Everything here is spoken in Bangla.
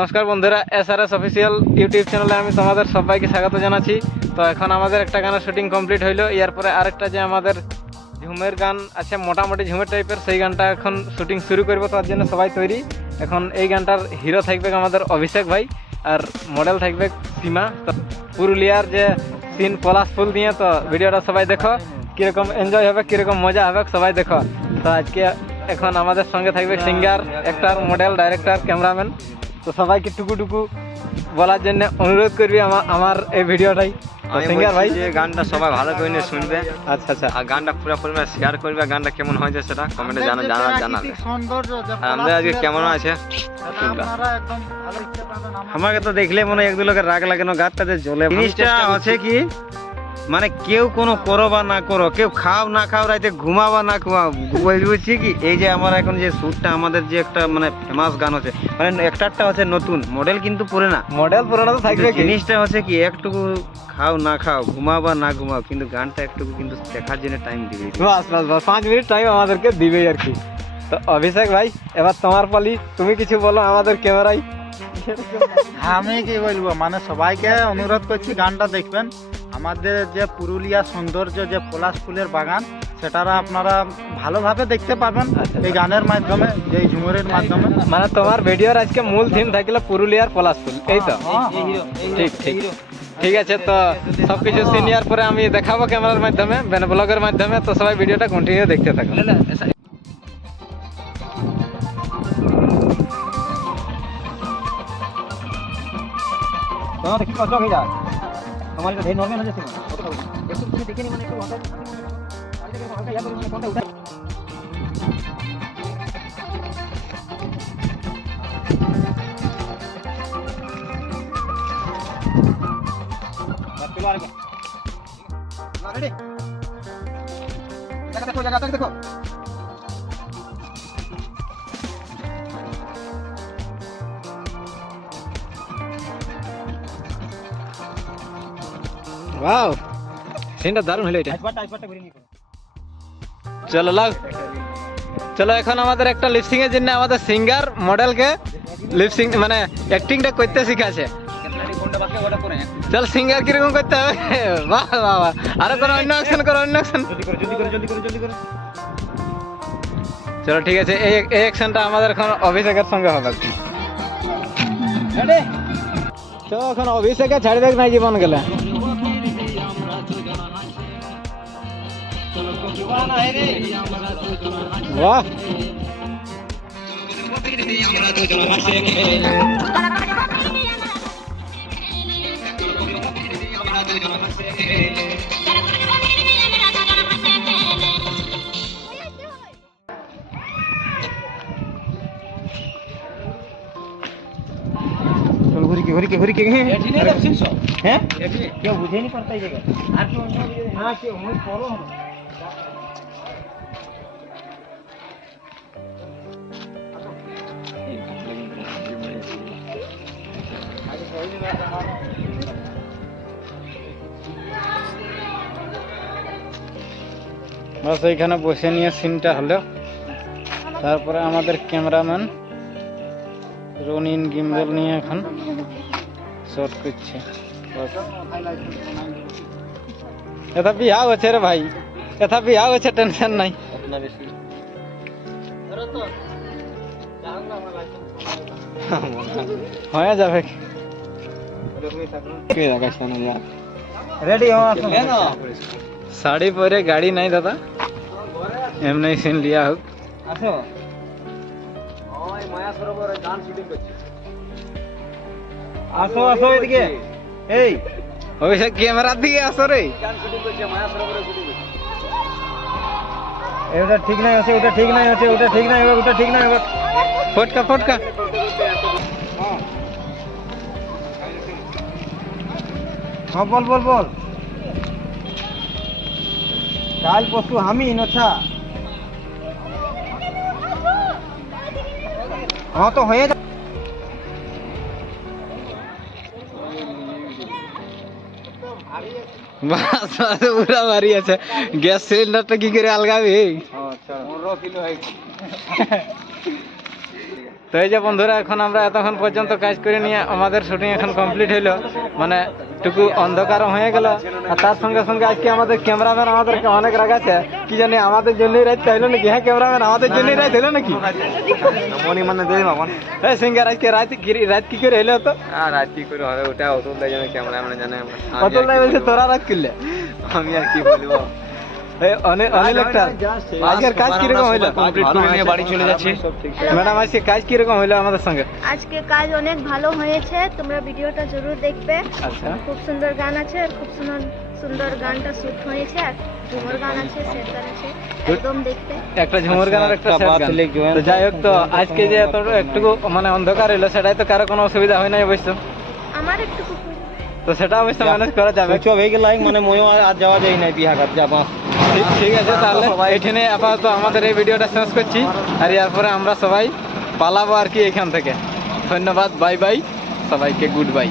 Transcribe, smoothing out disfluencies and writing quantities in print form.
নমস্কার বন্ধুরা, SRS অফিসিয়াল ইউটিউব চ্যানেলে আমি তোমাদের সবাইকে স্বাগত জানাচ্ছি। তো এখন আমাদের একটা গানের শুটিং কমপ্লিট হইলো। এরপরে আরেকটা যে আমাদের ঝুমের গান আছে, মোটামুটি ঝুমের টাইপের, সেই গানটা এখন শুটিং শুরু করবো। তার জন্য সবাই তৈরি। এখন এই গানটার হিরো থাকবে আমাদের অভিষেক ভাই, আর মডেল থাকবে সীমা। তো পুরুলিয়ার যে সিন পলাশ ফুল দিয়ে, তো ভিডিওটা সবাই দেখো, কীরকম এনজয় হবে, কীরকম মজা হবে সবাই দেখো। তো আজকে এখন আমাদের সঙ্গে থাকবে singer, actor, model, director, cameraman. তো সবাইকে টুকু বলার জন্য অনুরোধ করবি আমার এই ভিডিওটাই। সিঙ্গার ভাই, যে গানটা সবাই ভালো করে নিয়ে শুনবে। আচ্ছা আচ্ছা, আর গানটা পুরো পরিমাণে শেয়ার করবে। গানটা কেমন হয়েছে সেটা কমেন্টে জানাবে। আর আমাদের আজকে কেমন আছে আমাকে তো দেখলে মনে হয় এক দু লোকের রাগ লাগানো, গাছটাতে জ্বলে। জিনিসটা আছে কি, মানে কেউ কোনো করো বা না করো, কেউ খাও না খাও, রাইতে ঘুমাও বা না ঘুমাও, বুঝছি কি এই যে আমার এখন যে শ্যুটটা, আমাদের যে একটা মানে ফেমাস গান আছে, মানে একটারটা হচ্ছে নতুন মডেল, কিন্তু পুরোনো মডেল, পুরোনো তো থাকবে। জিনিসটা হচ্ছে কি, একটুকু খাও না খাও, ঘুমাও বা না ঘুমাও, কিন্তু গানটা একটুকু কিন্তু দেখার জন্য টাইম দিবে। বাস 5 মিনিট টাইম আমাদেরকে দিবেই আর কি। তো অভিষেক ভাই, এবার তোমার পালি, তুমি কিছু বলো আমাদের ক্যামেরায়। আমি কি বলবো, মানে সবাইকে অনুরোধ করছি গানটা দেখবেন। আমাদের যে পুরুলিয়া সৌন্দর্য, যে পলাশ ফুলের বাগান, সেটারা আপনারা ভালোভাবে দেখতে পাবেন এই গানের মাধ্যমে, যে ঝুমুরের মাধ্যমে। মানে তোমার ভিডিওর আজকে মূল থিম থাকলে পুরুলিয়ার পলাশ ফুল, এই তো? ঠিক ঠিক ঠিক আছে। তো সবকিছু সিনিয়র পরে আমি দেখাবো ক্যামেরার মাধ্যমে, ব্লগের মাধ্যমে। তো সবাই ভিডিওটা কন্টিনিউ দেখতে থাকুন। তোমার কি কষ্ট হয়ে যায়, আমার এটা ভেন নরমাল হয়ে যাচ্ছে, একটু তুমি দেখে নি, মানে একটু হালকা হালকা ইয়া করে ফোনটা উঠা। চলো আরেকবার রেডি, জায়গা দেখো। ওয়াও, সিনটা দারুণ হলো এটা। চলো লাগ, চলো এখন আমাদের একটা লিপসিং এর জন্য আমাদের সিঙ্গার মডেলকে লিপসিং মানে অ্যাক্টিংটা করতে শিখাছে। চল সিঙ্গার কিরকম করতে হবে, বাহ বাহ বাহ। আরো কোনো অন্য অ্যাকশন করো, অন্য অ্যাকশন। চলো ঠিক আছে, এই অ্যাকশনটা আমাদের এখন অভিষেকের সঙ্গে হবে। চলো এখন অভিষেকে ছাড়বে না জীবন গেলে। বাহ, ঘুরি কে হ্যাঁ, কেউ বুঝে নি পারতা এই জায়গা। আর কি হ্যাঁ, কেউ মই পড়ো বাস। এইখানে বসে নিয়ে সিনটা হলো। তারপরে আমাদের ক্যামেরাম্যান রনিন গিম্বল নিয়ে এখন শট করছে। এটা বিয়া হচ্ছে রে ভাই, এটা বিয়া হচ্ছে, টেনশন নাই। হয়ে যাবে। রেডি শাড়ি পরে গাড়ি নাই দাদা, এমনি সিন লিয়া হোক। আসো, মায়া সরোবরে গান শুটিং করছি। আসো আসো এদিকে, এই অভিষেক ক্যামেরার দিকে আসো রে। গান শুটিং করছে, মায়া সরোবরে শুটিং করছে। এটা ঠিক নাই আছে, ওটা ঠিক নাই আছে, ওটা ঠিক নাই হবে, ওটা ঠিক নাই হবে। ফটকা ফটকা। হ্যাঁ বল বল বল। কাল পরশু আমি নছা। হ্যাঁ তো হয়ে যা। বাস বাস পুরা ভারী আছে। গ্যাস সিলিন্ডারটা কি করে আলগাবি? তো এই যে বন্ধুরা, এখন আমরা এতক্ষণ পর্যন্ত কাজ করে নিয়ে আমাদের শুটিং এখন কমপ্লিট হইলো, মানে টুকু অন্ধকারও হয়ে গেল। আর তার সঙ্গে সঙ্গে আজকে আমাদের ক্যামেরাম্যান আমাদেরকে অনেক রাগাচ্ছে, কি জানি আমাদের জন্যই রাত হইলো নাকি? হ্যাঁ ক্যামেরাম্যান, আমাদের জন্যই রাত হইলো নাকি? মনি মানে দেই মামন হ্যাঁ সিঙ্গার, আজকে রাত কি করে হইলো? তো আর রাত কি করে হবে ওটা অতুল দাই জানে, ক্যামেরাম্যান জানে। অতুল ভাই বলছে তোরা রাত করলে, আমি আর কি বলবো। অনিল আক্তার, আজকের কাজ কিরকম হইলো? কমপ্লিট করে নিয়ে বাড়ি চলে যাচ্ছি। ম্যাডাম আজকে কাজ কিরকম হইলো আমাদের সঙ্গে? আজকে কাজ অনেক ভালো হয়েছে, তোমরা ভিডিওটা জরুর দেখবে। আচ্ছা, খুব সুন্দর গান আছে, আর খুব সুন্দর সুন্দর গানটা শুট হয়েছে, আর ঝুমুর গান আছে, সেট গান আছে, একদম দেখতে। একটা ঝুমুর গান আর একটা sad গান। তো যাই হোক, তো আজকে যে এত একটু মানে অন্ধকার হইলো, সেটাই তো কারো কোনো অসুবিধা হয় নাই অবশ্য। আমার একটু তো সেটা অবশ্য ম্যানেজ করা যাবে। মানে ময়ও আর যাওয়া যায় না বিহাঘাট যাবা। ঠিক আছে, তাহলে এখানে আপাতত আমাদের এই ভিডিওটা শেষ করছি, আর এরপরে আমরা সবাই পালাবো আর কি এখান থেকে। ধন্যবাদ, বাই বাই, সবাইকে গুড বাই।